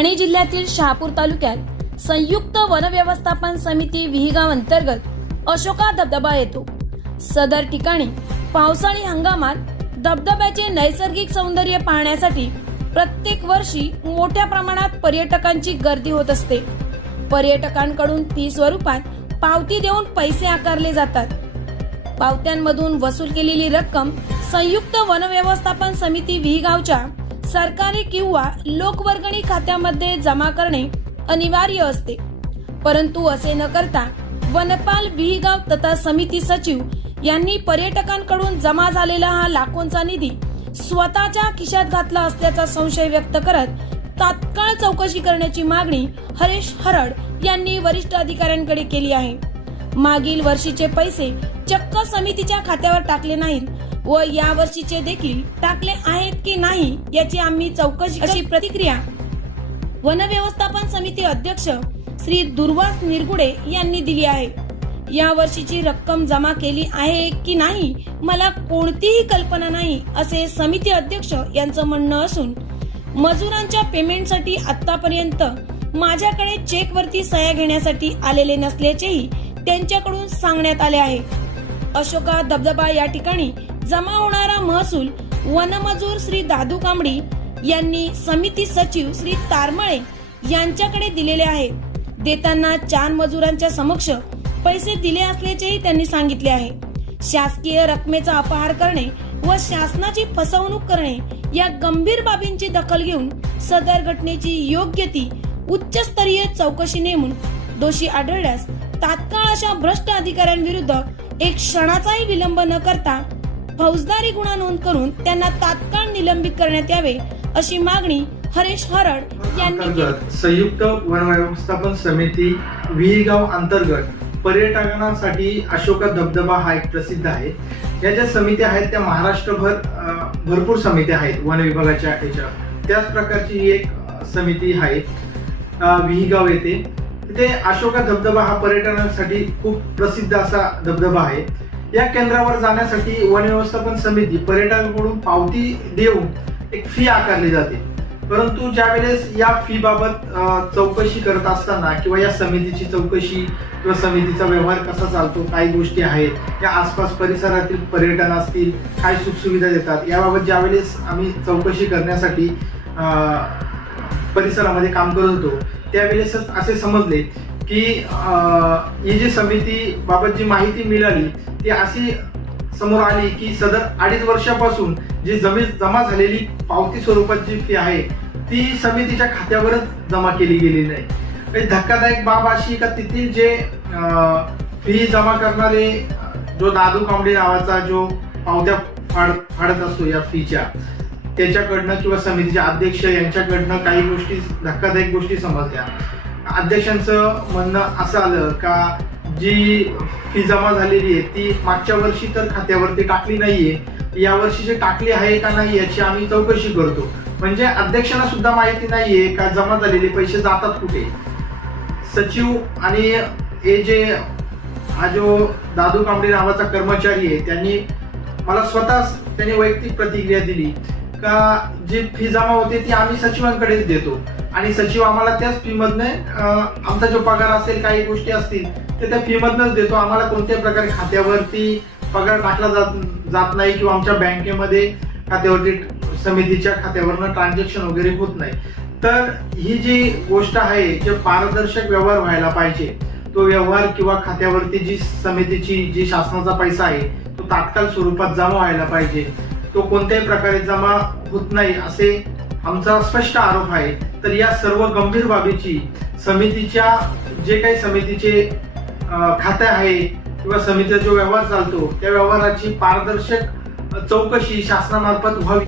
ठाणे जिल्ह्यातील शहापूर तालुक्यात संयुक्त वन व्यवस्थापन समिती विहीगाव अंतर्गत अशोका धबधबा येतो। सदर ठिकाणी पावसाळी हंगामात धबधब्याचे नैसर्गिक सौंदर्य पाहण्यासाठी प्रत्येक वर्षी मोठ्या प्रमाणात पर्यटकांची गर्दी होत असते। पर्यटकांकडून फी स्वरूपात पावती देऊन पैसे आकारले जातात। पावत्यांमधून वसूल केलेली रक्कम संयुक्त वन व्यवस्थापन समिती विहीगावच्या सरकारी किंवा लोकवर्गणी खात्यामध्ये जमा करणे अनिवार्य असते। परंतु असे न करता वनपाल विहीगाव तथा समिती सचिव यांनी पर्यटकांकडून जमा झालेला हा लाखोंचा निधी स्वतःच्या खिशात घातला असल्याचा संशय व्यक्त करत तात्काळ चौकशी करण्याची मागणी हरीश हरड यांनी वरिष्ठ अधिकाऱ्यांकडे केली आहे। मागील वर्षीचे पैसे चक्क समितीच्या खात्यावर टाकले नाहीत व या वर्षीचे देखील टाकले आहेत की नाही याची आम्ही चौकशी अशी प्रतिक्रिया वन व्यवस्थापन समिती अध्यक्ष श्री दुर्वास निरगुडे यांनी दिली आहे। या वर्षीची रक्कम जमा केली आहे की नाही मला कोणतीही कल्पना नाही असे समिती अध्यक्ष यांचं म्हणणं असून मजुरांच्या पेमेंटसाठी आतापर्यंत माझ्याकडे चेकवरती सह्या घेण्यासाठी आलेले नसल्याचेही त्यांच्याकडून सांगण्यात आले आहे। अशोका धबधबा या ठिकाणी जमा होणारा महसूल वनमजूर श्री दादू कांबडी यांनी समिती सचिव श्री तारमळे यांच्याकडे दिलेले आहे। देताना 4 मजुरांच्या समक्ष पैसे दिले असल्याचेही त्यांनी सांगितले आहे। शासकीय रकमेचा अपहार करणे व शासनाची फसवणूक करणे या गंभीर बाबींची दखल घेऊन सदर घटनेची योग्य ती उच्चस्तरीय चौकशी नेमून दोषी आढळल्यास तात्काळ अशा भ्रष्ट अधिकाऱ्यांविरुद्ध एक क्षणाचाही विलंब न करता फौजदारी गुन्हा नोंद करून त्यांना तात्काळ निलंबित करण्यात यावे अशी मागणी हरीश हरड यांनी संयुक्त वन व्यवस्थापन समिती विहीगाव अंतर्गत पर्यटकांसाठी अशोका धबधबा हा एक प्रसिद्ध आहे। या ज्या समित्या आहेत त्या महाराष्ट्रभर भरपूर समित्या आहेत वन विभागाच्या याच्या, त्याच प्रकारची ही एक समिती आहे विहीगाव येथे। तिथे अशोका धबधबा हा पर्यटनासाठी खूप प्रसिद्ध असा धबधबा आहे। या केंद्रावर जाण्यासाठी वन व्यवस्थापन समिती पर्यटकांकडून पावती देऊन एक फी आकारली जाते। परंतु ज्यावेळेस या फी बाबत चौकशी करत असताना किंवा या समितीची चौकशी किंवा समितीचा व्यवहार कसा चालतो, काही गोष्टी आहेत या आसपास परिसरातील पर्यटन असतील, काय सुखसुविधा देतात याबाबत ज्यावेळेस आम्ही चौकशी करण्यासाठी परिसरामध्ये काम करत होतो त्यावेळेस असे समजले की ही जी समिती बाबत जी माहिती मिळाली ती अशी समोर आली की सदर 2.5 वर्षापासून जी जमा झालेली पावती स्वरूपात जी फी आहे ती समितीच्या खात्यावरच जमा केली गेली नाही। धक्कादायक बाब अशी का तिथील जे फी जमा करणारे जो दादू कांबडी नावाचा जो पावत्या फाडत असतो या फीच्या, त्याच्याकडनं किंवा समितीचे अध्यक्ष यांच्याकडनं काही गोष्टी धक्कादायक गोष्टी समजल्या। अध्यक्षांचं म्हणणं असं आलं का जी फी जमा झालेली आहे ती मागच्या वर्षी तर खात्यावरती टाकली नाहीये, या वर्षीची टाकली आहे का नाही याची आम्ही चौकशी करतो। म्हणजे अध्यक्षांना सुद्धा माहिती नाहीये का जमा झालेले पैसे जातात कुठे। सचिव आणि हे जे हा जो दादू कांबडी नावाचा कर्मचारी आहे त्यांनी मला त्यांनी वैयक्तिक प्रतिक्रिया दिली का जी फी जमा होते ती आम्ही सचिवांकडेच देतो आणि सचिव आम्हाला त्याच फी मधनं आमचा जो पगार असेल काही गोष्टी असतील ते त्या फी मधनच देतो। आम्हाला कोणत्याही प्रकारे खात्यावरती पगार टाकला जात नाही किंवा आमच्या बँकेमध्ये खात्यावरती समितीच्या खात्यावरनं ट्रान्झॅक्शन वगैरे होत नाही। तर ही जी गोष्ट आहे जे पारदर्शक व्यवहार व्हायला पाहिजे, तो व्यवहार किंवा खात्यावरती जी समितीची जी शासनाचा पैसा आहे तो तात्काळ स्वरूपात जमा व्हायला पाहिजे, तो कोणत्याही प्रकारे जमा होत नाही असे आमचा स्पष्ट आरोप आहे। तर या सर्व गंभीर बाबीची समितीच्या जे काही समितीचे खाते आहे किंवा समितीचा जो व्यवहार चालतो त्या व्यवहाराची पारदर्शक चौकशी शासनामार्फत व्हावी।